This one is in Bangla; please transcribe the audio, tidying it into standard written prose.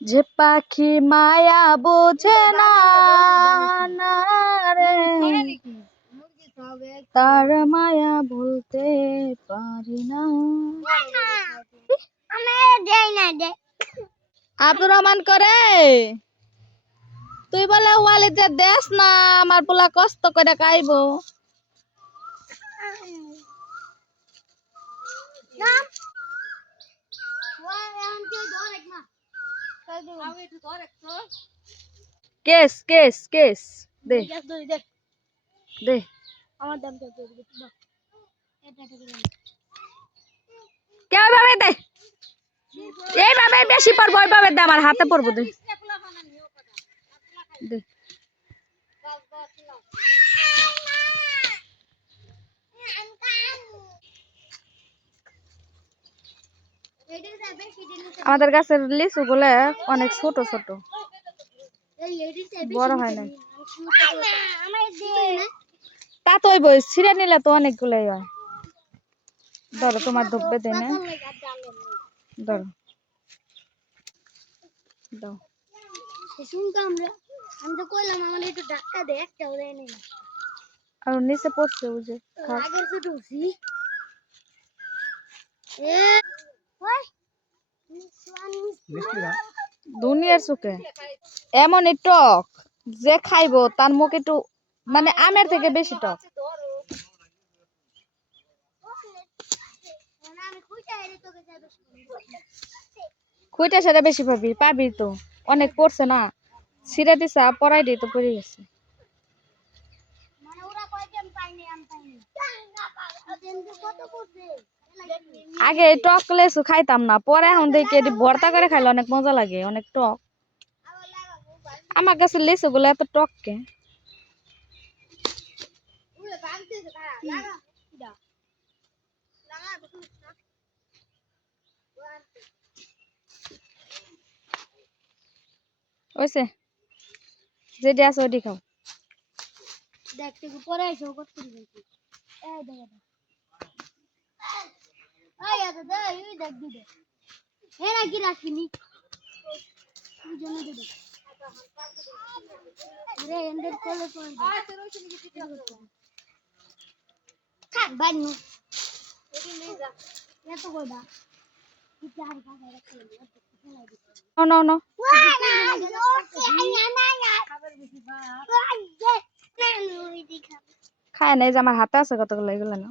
যে পাখি মায়া বোঝে না না রে, তার মায়া ভুলতে পারি না। আব্দুর রহমান করে তুই বলে ওয়ালিদে দেশ না, আমার পোলা কষ্ট করে খাইব। কেস কেস কেস দে দে আমার দাম তো কে ওইভাবে দে, এইভাবে বেশি পড়বো, ওইভাবে দে, আমার হাতে পড়বো। দে দে আমাদের গাছের লিচু গুলো অনেক ছোট ছোট, বড় হয় না। তা তো ওই বই ছিঁড়ে নিলে তো অনেকগুলাই হয়। ধরো তোমার ধুপবে দেয় না, ধরো দাও। আমি তো কইলাম আমার একটু ধাক্কা দে, একটাও দেয় না। আর নিচে পড়ছে ওই যে আগের যে দোষী দুনিয়ার চোখে এমন টক যে খাইবো তার মুখ একটু মানে আমের থেকে বেশি টক। খুঁইটা সেটা বেশি পাবি, পাবি তো অনেক পড়ছে না, ছিঁড়ে দিছা পড়াই দিয়ে তো পড়ে গেছে। আগে টক লেচু খাইতাম না, পরে এখন দেখি এটি ভর্তা করে খাইলে অনেক মজা লাগে, অনেক টক। আমার কাছে লেচু গুলো এত টক কে? ওইসে যেটি আছে ওইটি খাও। দেখতে পরে আইসো কত করে বলছি এই দেখো এই দাদা এই দেখ দিদে হে নাকি রাখিনি তুই জন্য দিদে রে এন্ডের কলে পড়ে থাক বানু এটি নিয়ে যা এত কইবা তুই চার ভাগ রাখতে নো নো নো খায় নাই যে আমার হাতে আছে কতগুলো, এগুলো না।